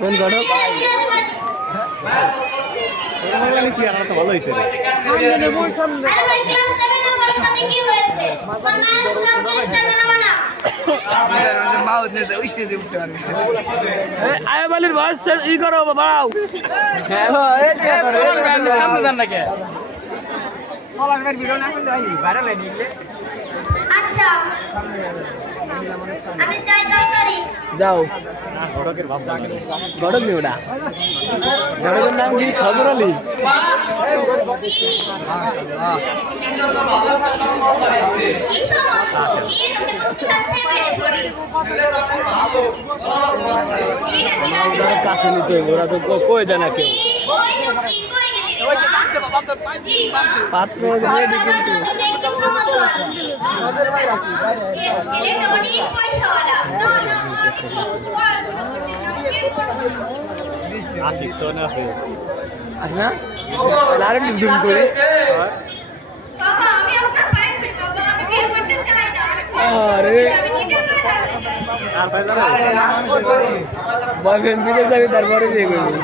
কোন ঘটক ভালো হয়েছে আয়াবালির বয়স ই করো বাড়াও আচ্ছা আমি যাই তাড়াতাড়ি যাও ঘটক নি ওটা ঘটকের নাম কি ফজর আলী কাছে নিতে ওরা তো কই দেয় না কেউ পাত্র আসে না আর একটু জুম করে বয়ফ্রেন্ড দিকে যাবি তারপরে বিয়ে করবি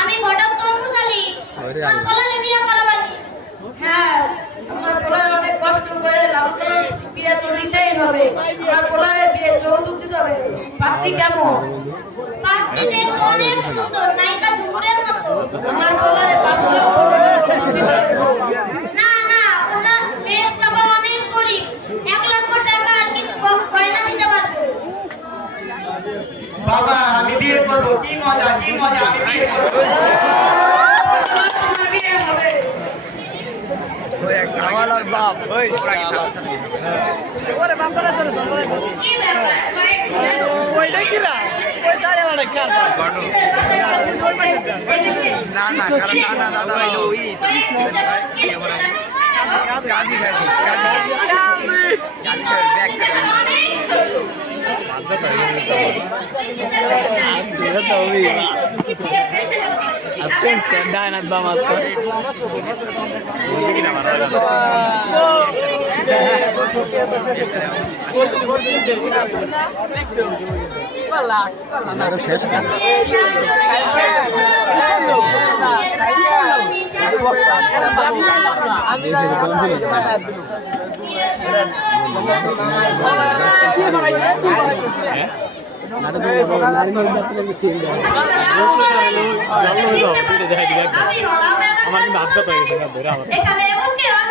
আমি ঘটক তরমুজ আলী কলারে বিয়ে করাবানি হ্যাঁ আমার কলারে অনেক কষ্ট করে লালন বিয়ে তো নিতেই হবে আমার কলারে বিয়ে যৌতুক দিতে হবে পাত্রী কেমন পাত্রী দেখতে অনেক সুন্দর নায়িকা ঝুমুরের মতো আমার কলারে না না ওনা মেয়ের বাবা অনেক গরিব 1 লক্ষ টাকা আর কিছু গয়না দিতে পারবে বাবা আমি বিয়ে করব কি মজা আমি বিয়ে করব বিয়ে হবে ওই এক সাওয়াল আর বাপ ওই ওরে বাপ করে ধরে সামনে কি ব্যাপার ওইটা কি না ওই দাঁড়ে মানে কার না না কারণ না দাদা ভাই ওই কাজী খাইছি ডায়নাথ বামাত শেষ না এখানে এমন কেউ